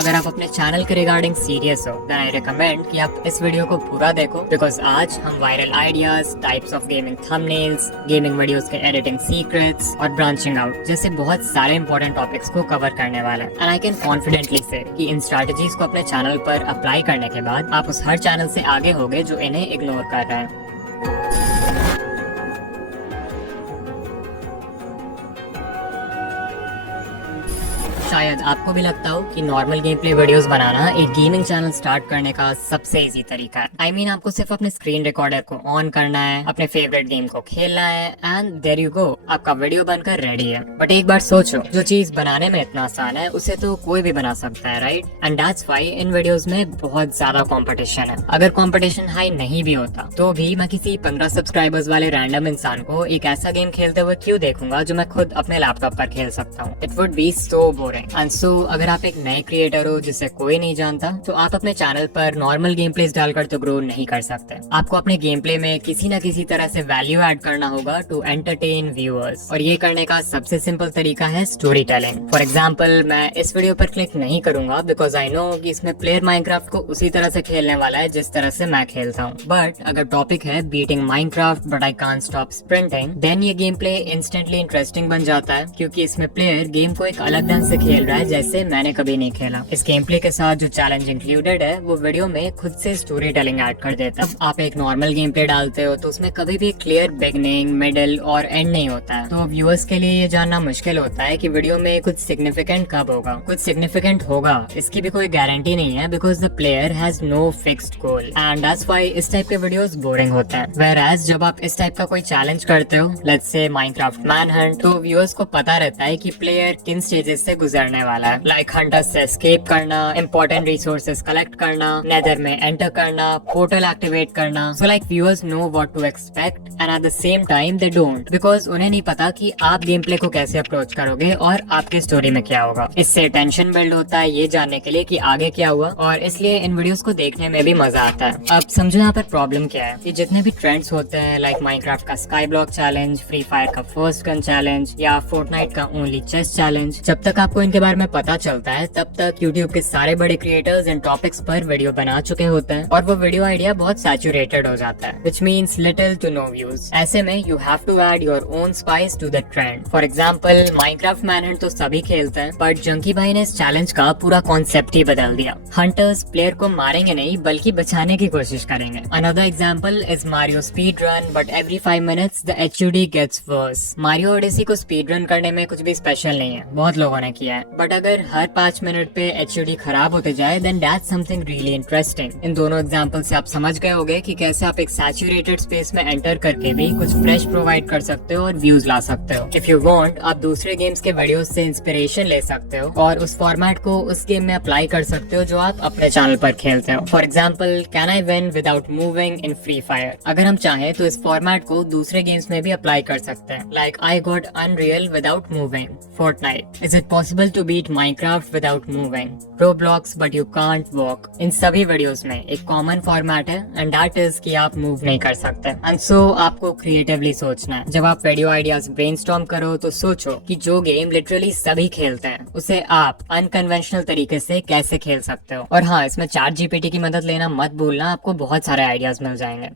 अगर आप अपने चैनल के रिगार्डिंग सीरियस हो देन आई रिकमेंड कि आप इस वीडियो को पूरा देखो, बिकॉज आज हम viral ideas, types of gaming thumbnails, gaming videos के एडिटिंग सीक्रेट्स और ब्रांचिंग आउट जैसे बहुत सारे इंपॉर्टेंट टॉपिक्स को कवर करने वाले हैं। एंड आई कैन कॉन्फिडेंटली से कि इन स्ट्रैटेजीज को अपने चैनल पर अप्लाई करने के बाद आप उस हर चैनल से आगे होगे जो इन्हें इग्नोर कर रहे हैं। शायद आपको भी लगता हो कि नॉर्मल गेम प्ले वीडियोस बनाना एक गेमिंग चैनल स्टार्ट करने का सबसे इजी तरीका है। आई मीन आपको सिर्फ अपने स्क्रीन रिकॉर्डर को ऑन करना है, अपने फेवरेट गेम को खेलना है एंड देयर यू गो, आपका वीडियो बनकर रेडी है। बट एक बार सोचो, जो चीज बनाने में इतना आसान है उसे तो कोई भी बना सकता है, right? And that's why in videos में बहुत ज्यादा कंपटीशन है। अगर कंपटीशन हाई नहीं भी होता तो भी मैं किसी 15 सब्सक्राइबर्स वाले रैंडम इंसान को एक ऐसा गेम खेलते हुए क्यों देखूंगा जो मैं खुद अपने लैपटॉप पर खेल सकता हूँ? It would be so boring. And so अगर आप एक नए क्रिएटर हो जिसे कोई नहीं जानता, तो आप अपने चैनल पर नॉर्मल गेम प्लेस डालकर तो ग्रो नहीं कर सकते। आपको अपने गेम प्ले में किसी न किसी तरह से वैल्यू ऐड करना होगा टू एंटरटेन व्यूअर्स, और ये करने का सबसे सिंपल तरीका है स्टोरी टेलिंग। फॉर एग्जाम्पल, मैं इस वीडियो पर क्लिक नहीं करूंगा बिकॉज आई नो कि इसमें प्लेयर माइनक्राफ्ट को उसी तरह से खेलने वाला है जिस तरह से मैं खेलता हूँ। बट अगर टॉपिक है beating Minecraft but I can't stop sprinting, then ये गेम प्ले इंस्टेंटली इंटरेस्टिंग बन जाता है, क्योंकि इसमें प्लेयर गेम को एक अलग ढंग से खेल रहा है जैसे मैंने कभी नहीं खेला। इस गेम प्ले के साथ जो चैलेंज इंक्लूडेड है वो वीडियो में खुद से स्टोरी टेलिंग ऐड कर देता है। अब आप एक नॉर्मल गेम प्ले डालते हो तो उसमें कभी भी क्लियर बिगनिंग, मिडिल और एंड नहीं होता है, तो व्यूअर्स के लिए ये जानना मुश्किल होता है कि वीडियो में कुछ सिग्निफिकेंट कब होगा। कुछ सिग्निफिकेंट होगा इसकी भी कोई गारंटी नहीं है, because the player has no fixed goal and that's why इस टाइप के वीडियोस बोरिंग होते हैं। Whereas जब आप इस टाइप का कोई चैलेंज करते हो, लेट्स से माइनक्राफ्ट मैनहंट, तो व्यूअर्स को पता रहता है कि प्लेयर किन स्टेजेस से गुजरने वाला है, लाइक हंटर्स से एस्केप करना, इंपॉर्टेंट रिसोर्सेज कलेक्ट करना, नेदर में एंटर करना, पोर्टल एक्टिवेट करना। So like viewers know what to expect and at the same time they don't, because उन्हें नहीं पता कि आप गेम प्ले को कैसे अप्रोच करोगे और आपके स्टोरी में क्या होगा। इससे टेंशन बिल्ड होता है ये जानने के लिए कि आगे क्या हुआ, और इसलिए इन वीडियोस को देखने में भी मजा आता है। अब समझो यहाँ पर प्रॉब्लम क्या है कि जितने भी ट्रेंड्स होते हैं, लाइक माइनक्राफ्ट का sky block challenge, free fire का फर्स्ट गन चैलेंज या फोर्टनाइट का ओनली चेस्ट चैलेंज, जब तक आपको इनके बारे में पता चलता है तब तक यूट्यूब के सारे बड़े क्रिएटर्स इन टॉपिक्स पर वीडियो बना चुके होते हैं, और वो वीडियो आइडिया बहुत सैचुरेटेड हो जाता है, which means little to no views. ऐसे में you have to add your own spice to the trend. For example, Minecraft manhunt तो सभी खेलते हैं, बट जंकी भाई ने इस चैलेंज का पूरा कॉन्सेप्ट ही बदल दिया। हंटर्स प्लेयर को मारेंगे नहीं बल्कि बचाने की कोशिश करेंगे। Another example is Mario speed run, but every 5 minutes the HUD gets worse. Mario Odyssey को स्पीड रन करने में कुछ भी स्पेशल नहीं है, बहुत लोगों ने किया है, बट अगर हर 5 मिनट पे HUD खराब होते जाए then that's something really interesting. इन दोनों एग्जांपल से आप समझ गए होंगे कि कैसे आप एक सैचुरेटेड स्पेस में एंटर करके भी कुछ फ्रेश प्रोवाइड कर सकते हो और व्यूज ला सकते हो। इफ यू वांट, आप दूसरे गेम्स के वीडियोस से इंस्पिरेशन ले सकते हो और उस फॉर्मेट को उस गेम में अप्लाई कर सकते हो जो आप अपने चैनल पर खेलते हो। For example, can I win without moving in free fire? अगर हम चाहें तो इस फॉर्मेट को दूसरे गेम्स में भी अप्लाई कर सकते हैं, like I got Unreal without moving. Fortnite, is it possible to beat Minecraft without moving? Roblox, but you can't walk. इन सभी वीडियोस में एक कॉमन फॉर्मेट है एंड दैट इज कि आप मूव नहीं कर सकते। एंड सो आपको क्रिएटिवली सोचना है। जब आप वीडियो आइडियाज ब्रेनस्टॉर्म करो तो सोचो कि जो गेम लिटरली सभी खेलते हैं उसे आप अनकन्वेंशनल तरीके से कैसे खेल सकते हो। और हाँ, इसमें चैट GPT की मदद लेना मत भूलना, आपको बहुत सारे आइडियाज मिल जाएंगे।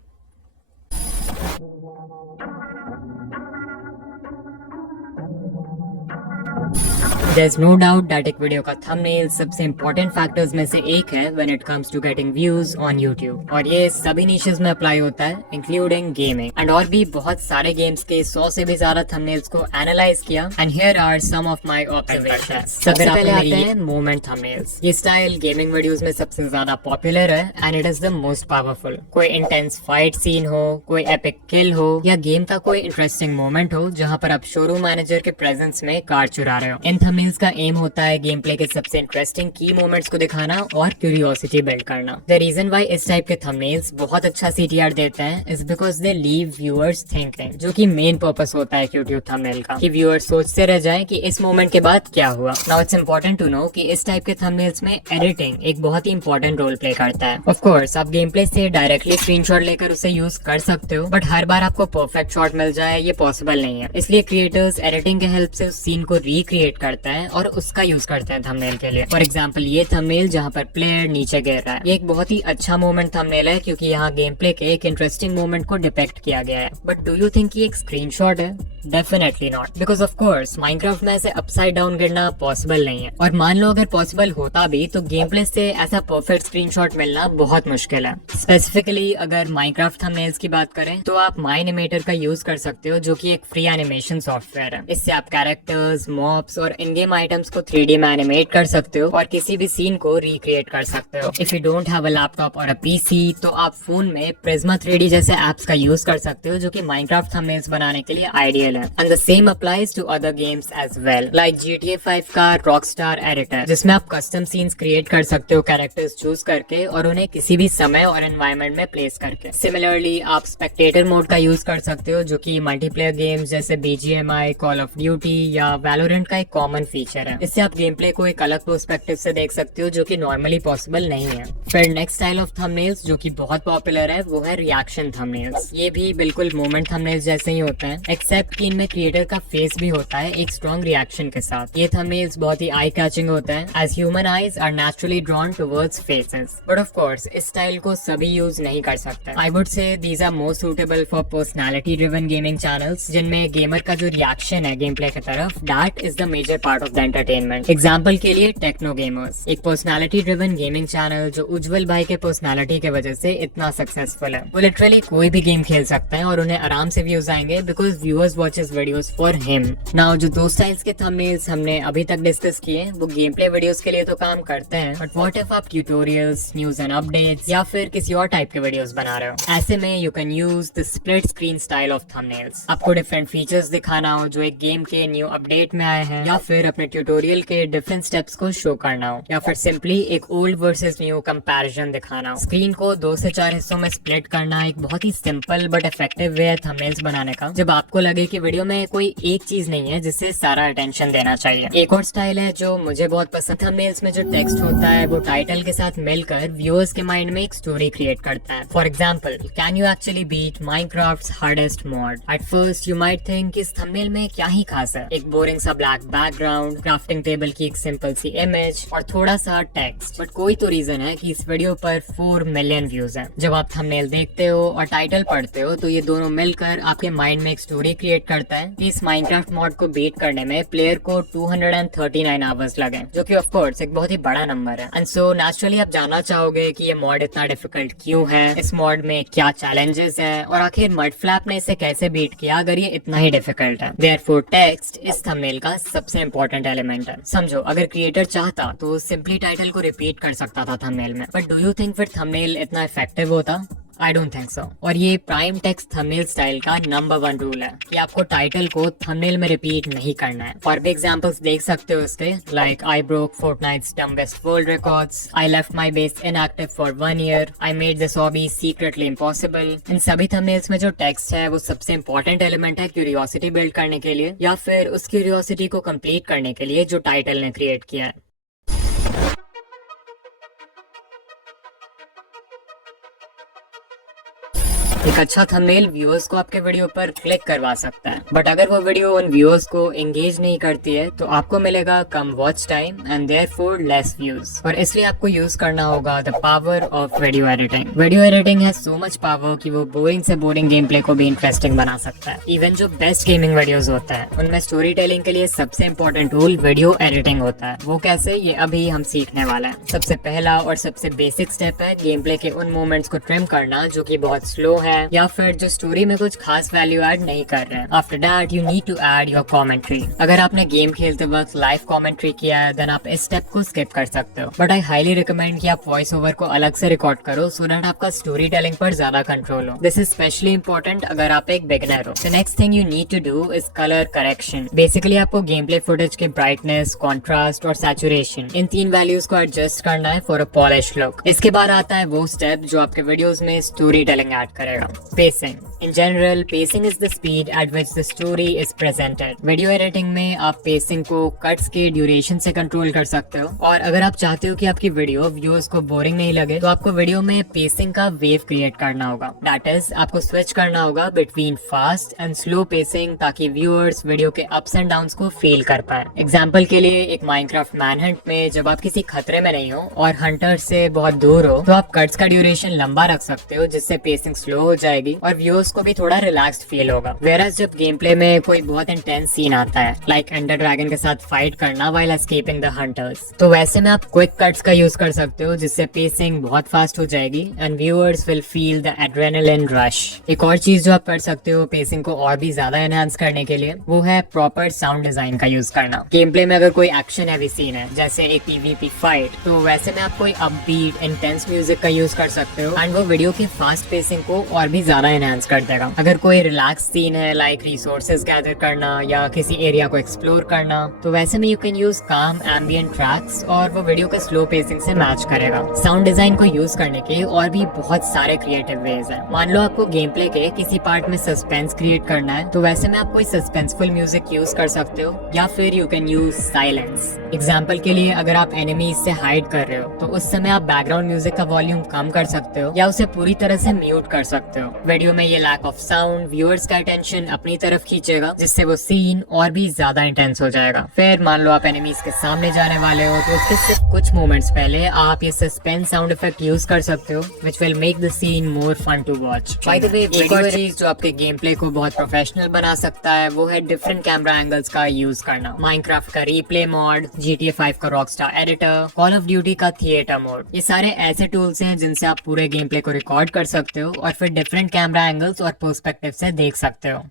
There's no doubt that एक वीडियो का थंबनेल सबसे इम्पोर्टेंट फैक्टर्स में से एक है when it comes to getting views on YouTube, और ये सभी निशेस में अप्लाई होता है इंक्लूडिंग गेमिंग। एंड और भी बहुत सारे गेम्स के 100 से भी ज्यादा थंबनेल्स को एनालाइज किया and here are some of my observations. सबसे पहले आते हैं मोमेंट थंबनेल्स। ये स्टाइल गेमिंग वीडियोस में सबसे ज्यादा पॉपुलर है and it is the most powerful. कोई इंटेंस फाइट सीन हो, कोई एपिक किल हो, या गेम का कोई इंटरेस्टिंग मोमेंट हो जहाँ पर आप शोरूम मैनेजर के प्रेजेंस में कार चुरा रहे हो। इन थंबनेल्स का एम होता है गेम प्ले के सबसे इंटरेस्टिंग की मोमेंट्स को दिखाना और क्यूरियोसिटी बिल्ड करना। द रीजन व्हाई इस टाइप के थंबनेल्स बहुत अच्छा CTR देते हैं is because they leave viewers thinking, जो कि मेन पर्पस होता है यूट्यूब थंबनेल का, कि व्यूअर्स सोचते रह जाएं कि इस मोमेंट के बाद क्या हुआ। Now it's important to know कि इस टाइप के थंबनेल्स में एडिटिंग एक बहुत ही इंपॉर्टेंट रोल प्ले करता है। ऑफ कोर्स आप गेम प्ले से डायरेक्टली स्क्रीनशॉट लेकर उसे यूज कर सकते हो, बट हर बार आपको परफेक्ट शॉट मिल जाए ये पॉसिबल नहीं है। इसलिए क्रिएटर्स एडिटिंग के हेल्प से उस सीन को रिक्रिएट करते हैं हैं और उसका यूज करते हैं थंबनेल के लिए। फॉर एग्जाम्पल ये थंबनेल जहाँ पर प्लेयर नीचे गिर रहा है, ये एक बहुत ही अच्छा मोमेंट थंबनेल है क्योंकि यहाँ गेम प्ले के एक इंटरेस्टिंग मोमेंट को डिपेक्ट किया गया है। बट डू यू थिंक ये एक स्क्रीनशॉट है? Definitely not, because of course Minecraft में ऐसे अपसाइड डाउन गिरना पॉसिबल नहीं है, और मान लो अगर पॉसिबल होता भी तो गेम प्ले से ऐसा परफेक्ट स्क्रीनशॉट मिलना बहुत मुश्किल है। स्पेसिफिकली अगर माइनक्राफ्ट थंबनेल्स की बात करें तो आप माइनिमेटर का यूज कर सकते हो, जो कि एक फ्री एनिमेशन सॉफ्टवेयर है। इससे आप कैरेक्टर्स, मॉब्स और इन गेम आइटम्स को 3D में एनिमेट कर सकते हो और किसी भी सीन को रिक्रिएट कर सकते हो। If you don't have a laptop और अ पीसी तो आप फोन में प्रिज्मा 3D जैसे एप्स का यूज कर सकते हो, जो कि माइनक्राफ्ट थंबनेल्स बनाने के लिए आइडियल है। And the same applies to other games as well, like GTA 5 का रॉकस्टार एडिटर, जिसमें आप कस्टम सीन्स क्रिएट कर सकते हो कैरेक्टर्स चूज करके और उन्हें किसी भी समय और एनवायरनमेंट में प्लेस करके। सिमिलरली आप स्पेक्टेटर मोड का यूज कर सकते हो, जो कि मल्टीप्लेयर गेम्स जैसे BGMI, कॉल ऑफ ड्यूटी या वैलोरेंट का एक कॉमन फीचर है। इससे आप गेम प्ले को एक अलग पर्सपेक्टिव से देख सकते हो, जो कि नॉर्मली पॉसिबल नहीं है। फिर नेक्स्ट स्टाइल ऑफ थंबनेल्स जो कि बहुत पॉपुलर है वो है रिएक्शन थंबनेल्स। ये भी बिल्कुल मोमेंट थंबनेल्स जैसे ही होते हैं, एक्सेप्ट कि इनमें क्रिएटर का फेस भी होता है एक स्ट्रॉन्ग रिएक्शन के साथ। ये थंबनेल्स बहुत ही आई कैचिंग होते हैं, as human eyes are naturally drawn towards faces. But of course इस स्टाइल को सभी यूज नहीं कर सकते। I would say these are more suitable for personality driven gaming channels, जिनमें गेमर का जो रिएक्शन है गेम प्ले की तरफ, that is the major part of the entertainment. Example के लिए टेक्नो गेमर्स, एक पर्सनैलिटी ड्रिवन गेमिंग चैनल जो उज्जवल भाई के पर्सनैलिटी की वजह से इतना सक्सेसफुल है। वो लिटरली कोई भी गेम खेल सकते हैं और उन्हें आराम से व्यूज आएंगे because viewers watches videos for him. Now जो दो स्टाइल्स के थंबनेल्स हमने अभी तक डिस्कस किए वो गेम प्ले वीडियोस के लिए तो काम करते हैं, बट व्हाट इफ आप ट्यूटोरियल्स, न्यूज एंड अपडेट्स या फिर किसी और टाइप के वीडियोस बना रहे हो? ऐसे में you can use the split screen style of thumbnails. आपको डिफरेंट फीचर्स दिखाना हो जो एक गेम के न्यू अपडेट में आए हैं, या फिर अपने ट्यूटोरियल के डिफरेंट स्टेप्स को शो करना हो, या फिर सिंपली एक ओल्ड वर्सेस न्यू कंपैरिजन दिखाना हो। स्क्रीन को 2 से 4 हिस्सों में स्प्लिट करना एक बहुत ही सिंपल बट इफेक्टिव वे है थंबनेल्स बनाने का, जब आपको लगे कि वीडियो में कोई एक चीज नहीं है जिससे सारा अटेंशन देना चाहिए। एक और स्टाइल है जो मुझे बहुत पसंद, थंबनेल्स में जो टेक्स्ट होता है वो टाइटल के साथ मिलकर व्यूअर्स के माइंड में एक स्टोरी क्रिएट करता है। For example, can you actually beat Minecraft's hardest mod? At first you might think इस थंबनेल में क्या ही खास है, एक बोरिंग सा ब्लैक बैकग्राउंड, क्राफ्टिंग टेबल की एक सिंपल सी इमेज और थोड़ा सा टेक्स्ट, बट कोई तो रीजन है कि इस वीडियो पर 4 मिलियन व्यूज हैं। जब आप थंबनेल देखते हो और टाइटल पढ़ते हो तो ये दोनों मिलकर आपके माइंड में एक स्टोरी क्रिएट करता है कि इस माइनक्राफ्ट मॉड को बीट करने में प्लेयर को 239 आवर्स लगे, जो कि ऑफ कोर्स एक बहुत ही बड़ा नंबर है। एंड सो नेचुरली आप जानना चाहोगे कि ये मॉड इतना डिफिकल्ट क्यों है, इस मॉड में क्या चैलेंजेस हैं और आखिर मडफ्लैप ने इसे कैसे बीट किया अगर ये इतना ही डिफिकल्ट है। देयरफॉर टेक्स्ट इस थंबनेल का सबसे इंपॉर्टेंट एलिमेंट है। समझो, अगर क्रिएटर चाहता तो वो सिंपली टाइटल को रिपीट कर सकता था थंबनेल में, बट डू यू थिंक फिर थंबनेल इतना इफेक्टिव होता? I don't think so. और ये प्राइम टेक्स्ट थंबनेल स्टाइल का नंबर 1 रूल है कि आपको टाइटल को थंबनेल में रिपीट नहीं करना है। और भी एग्जांपल्स देख सकते हो इसके, like I broke Fortnite's dumbest world records, I left my base inactive for 1 year, I made this hobby secretly impossible. इन सभी थंबनेल्स में जो टेक्स्ट है वो सबसे इंपॉर्टेंट एलिमेंट है क्यूरियोसिटी बिल्ड करने के लिए, या फिर उस क्यूरियोसिटी को कंप्लीट करने के लिए जो टाइटल ने क्रिएट किया है। एक अच्छा थंबनेल व्यूअर्स को आपके वीडियो पर क्लिक करवा सकता है, बट अगर वो वीडियो उन व्यूअर्स को एंगेज नहीं करती है तो आपको मिलेगा कम watch time and therefore less views. और इसलिए आपको यूज करना होगा the power of video editing. Video editing has so much power कि वो बोरिंग से बोरिंग गेम प्ले को भी इंटरेस्टिंग बना सकता है। इवन जो बेस्ट गेमिंग वीडियोस होते हैं उनमें स्टोरी टेलिंग के लिए सबसे इंपॉर्टेंट टूल वीडियो एडिटिंग होता है। वो कैसे, ये अभी हम सीखने वाले हैं। सबसे पहला और सबसे बेसिक स्टेप है गेम प्ले के उन मोमेंट्स को ट्रिम करना जो कि बहुत स्लो है या फिर जो स्टोरी में कुछ खास वैल्यू ऐड नहीं कर रहे हैं। After that you need to add your commentary. अगर आपने गेम खेलते वक्त लाइव कमेंट्री किया है देन आप इस स्टेप को स्किप कर सकते हो, बट आई हाईली रिकमेंड कि आप वॉइस ओवर को अलग से रिकॉर्ड करो सो दैट आपका स्टोरी टेलिंग पर ज्यादा कंट्रोल हो। दिस इज स्पेशली इंपॉर्टेंट अगर आप एक बिगिनर हो। The next thing you need to do is colour correction. Basically आपको गेम प्ले फुटेज के ब्राइटनेस, कॉन्ट्रास्ट और सैचुरेशन, इन 3 वैल्यूज को एडजस्ट करना है फॉर अ पॉलिश लुक। इसके बाद आता है वो स्टेप जो आपके वीडियोस में स्टोरी टेलिंग ऐड करेगा, pacing. In general pacing is the speed at which the story is presented. Video editing में आप पेसिंग को कट्स के ड्यूरेशन से कंट्रोल कर सकते हो, और अगर आप चाहते हो कि आपकी वीडियो व्यूअर्स को बोरिंग नहीं लगे तो आपको वीडियो में पेसिंग का वेव क्रिएट करना होगा। दैट इज आपको स्विच करना होगा between fast and slow pacing ताकि व्यूअर्स वीडियो के अप्स एंड डाउन्स को फील कर पाए। एग्जाम्पल के लिए एक माइनक्राफ्ट मैनहंट में जब आप किसी खतरे में नहीं हो और हंटर से बहुत दूर हो तो आप कट्स का ड्यूरेशन लंबा रख सकते हो, जिससे पेसिंग स्लो हो जाएगी और व्यूअर्स को भी थोड़ा रिलैक्स्ड फील होगा। वेयरएज जब गेम प्ले में कोई बहुत इंटेंस सीन आता है लाइक एंडर ड्रैगन के साथ फाइट करना व्हाइल एस्केपिंग द हंटर्स, तो वैसे में आप क्विक कट्स का यूज कर सकते हो, जिससे पेसिंग बहुत फास्ट हो जाएगी and viewers will feel the adrenaline rush. एक और चीज जो आप कर सकते हो पेसिंग को और भी ज्यादा एनहांस करने के लिए, वो है प्रॉपर साउंड डिजाइन का यूज करना। गेम प्ले में अगर कोई एक्शन हैवी सीन है जैसे एक पीवीपी फाइट, तो वैसे में आप कोई अपबीट इंटेंस म्यूजिक का यूज कर सकते हो एंड वो वीडियो की फास्ट पेसिंग को और भी ज्यादा एनहांस कर देगा। अगर कोई रिलैक्स सीन है लाइक रिसोर्सेज गैदर करना या किसी एरिया को एक्सप्लोर करना, तो वैसे में यू कैन यूज काम एम्बिएंट ट्रैक्स और वो वीडियो के स्लो पेसिंग से मैच करेगा। साउंड डिजाइन को यूज करने के और भी बहुत सारे क्रिएटिव वेज हैं। मान लो आपको गेम प्ले के किसी पार्ट में सस्पेंस क्रिएट करना है, तो वैसे में आप कोई सस्पेंसफुल म्यूजिक यूज कर सकते हो या फिर you can use silence. Example के लिए अगर आप एनिमीज से हाइड कर रहे हो तो उस समय आप बैकग्राउंड म्यूजिक का वॉल्यूम कम कर सकते हो या उसे पूरी तरह से म्यूट कर सकते हो। वीडियो में ये लैक ऑफ साउंड व्यूअर्स का अटेंशन अपनी तरफ खींचेगा, जिससे वो सीन और भी ज्यादा इंटेंस हो जाएगा। फिर मान लो आप एनिमीज के सामने जाने वाले हो तो उसके सिर्फ कुछ मोमेंट्स पहले आप ये सस्पेंस साउंड इफेक्ट यूज कर सकते हो, which will make the scene more fun to watch. By the way, एक और चीज जो आपके गेम प्ले को बहुत प्रोफेशनल बना सकता है वो है डिफरेंट कैमरा एंगल्स का यूज करना। माइनक्राफ्ट का रीप्ले मॉड, GTA 5 का Rockstar editor, call of duty का थिएटर मोड, ये सारे ऐसे टूल्स हैं जिनसे आप पूरे गेम प्ले को रिकॉर्ड कर सकते हो और फिर डिफरेंट कैमरा एंगल्स और पर्सपेक्टिव से देख सकते हो।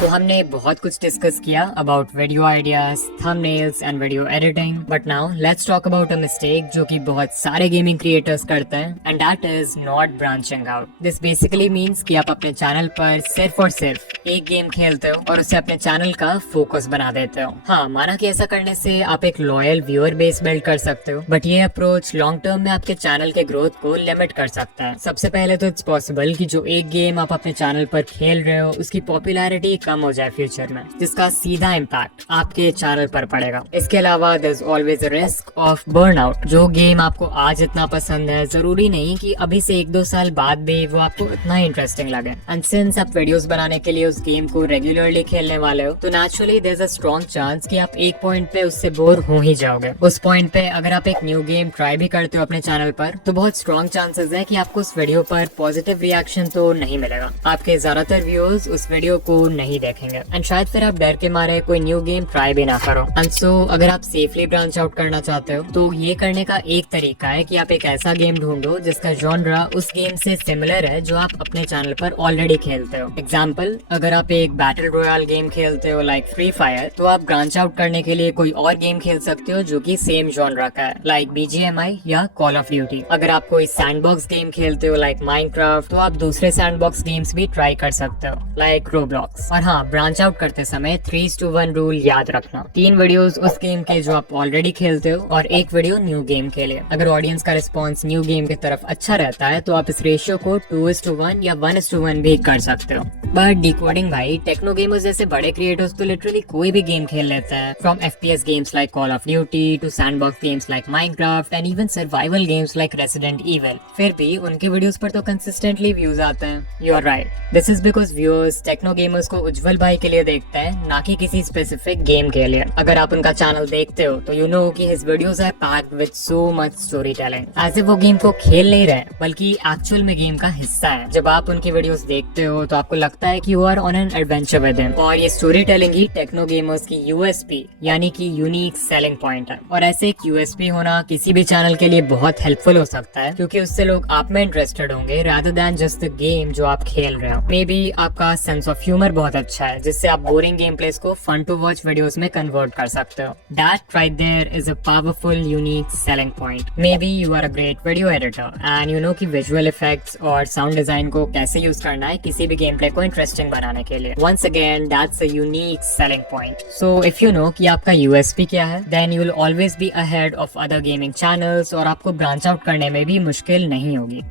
तो हमने बहुत कुछ डिस्कस किया about video ideas, thumbnails and video editing, but now let's talk about a mistake जो कि बहुत सारे गेमिंग क्रिएटर्स करते हैं, and that is not branching out. This basically means कि आप अपने चैनल पर सिर्फ और सिर्फ एक गेम खेलते हो और उसे अपने चैनल का फोकस बना देते हो। हाँ, माना कि ऐसा करने से आप एक लॉयल व्यूअर बेस बिल्ड कर सकते हो, बट ये अप्रोच लॉन्ग टर्म में आपके चैनल के ग्रोथ को लिमिट कर सकता है। सबसे पहले तो इट्स पॉसिबल कि जो एक गेम आप अपने चैनल पर खेल रहे हो उसकी पॉपुलैरिटी कम हो जाए फ्यूचर में, जिसका सीधा इम्पैक्ट आपके चैनल पर पड़ेगा। इसके अलावा there is always a risk of burnout. जो गेम आपको आज इतना पसंद है, जरूरी नहीं कि अभी से 1-2 साल बाद भी वो आपको इतना इंटरेस्टिंग लगे। एंड सिंस आप वीडियोस बनाने के लिए उस गेम को रेगुलरली खेलने वाले हो, तो naturally there is a strong chance कि आप एक पॉइंट पे उससे बोर हो ही जाओगे। उस पॉइंट पे अगर आप एक न्यू गेम ट्राई भी करते हो अपने चैनल पर, तो बहुत स्ट्रॉन्ग चांसेस है कि आपको उस वीडियो पर पॉजिटिव रिएक्शन तो नहीं मिलेगा। आपके ज्यादातर व्यूअर्स उस वीडियो को नहीं देखेंगे एंड शायद फिर आप डर के मारे कोई न्यू गेम ट्राई भी ना करो। एंड सो अगर आप सेफली ब्रांच आउट करना चाहते हो तो ये करने का एक तरीका है कि आप एक ऐसा गेम ढूंढो जिसका जॉनरा उस गेम से सिमिलर है जो आप अपने चैनल पर ऑलरेडी खेलते हो। एग्जाम्पल, अगर आप एक बैटल रॉयल गेम खेलते हो लाइक फ्री फायर, तो आप ब्रांच आउट करने के लिए कोई और गेम खेल सकते हो जो कि सेम जॉनरा का है लाइक BGMI या कॉल ऑफ ड्यूटी। अगर आप कोई सैंडबॉक्स गेम खेलते हो लाइक माइनक्राफ्ट, तो आप दूसरे सैंडबॉक्स गेम्स भी ट्राई कर सकते हो लाइक रोब्लॉक्स। और हाँ, ब्रांच आउट करते समय 3:1 रूल याद रखना। 3 वीडियोस उस गेम के जो आप ऑलरेडी खेलते हो और 1 वीडियो न्यू गेम के लिए। अगर ऑडियंस का रिस्पॉन्स न्यू गेम की तरफ अच्छा रहता है तो आप इस रेशियो को 2:1 या 1:1 भी कर सकते हो। बट डिकोडिंग भाई, टेक्नो गेमर्स जैसे बड़े क्रिएटर्स तो लिटरली कोई भी गेम खेल लेता है, from FPS games like Call of Duty to sandbox games like Minecraft and even survival games like Resident Evil. फिर भी उनके वीडियोस पर तो कंसिस्टेंटली व्यूज आते हैं। You are right, this is because viewers Techno Gamers को उज्जवल भाई के लिए देखते हैं, ना कि किसी स्पेसिफिक गेम के लिए। अगर आप उनका चैनल देखते हो तो यू नो कि his videos are packed with so much story telling, as if वो गेम को खेल नहीं रहे बल्कि एक्चुअल में गेम का हिस्सा है। जब आप उनकी वीडियोस देखते हो तो आपको लगता है कि you are on an adventure with him. और ये स्टोरी टेलिंग ही टेक्नो गेमर्स की USP यानी कि यूनिक सेलिंग पॉइंट है। और ऐसे एक USP होना किसी भी चैनल के लिए बहुत हेल्पफुल हो सकता है, क्योंकि उससे लोग आप में इंटरेस्टेड होंगे rather than just the game जो आप खेल रहे हो। मे बी आपका सेंस ऑफ ह्यूमर बहुत अच्छा अच्छा है जिससे आप बोरिंग गेम प्लेस को फन टू वॉच वीडियोस में कन्वर्ट कर सकते हो। That right there is a powerful unique selling point. Maybe you are a great video editor and you know कि विजुअल इफेक्ट्स और साउंड डिजाइन को कैसे use करना है किसी भी गेम प्ले को इंटरेस्टिंग बनाने के लिए। Once again that's a unique selling point. So if you know कि आपका यूएसपी क्या है, then you will always be ahead of other gaming channels और आपको ब्रांच आउट करने में भी मुश्किल नहीं होगी।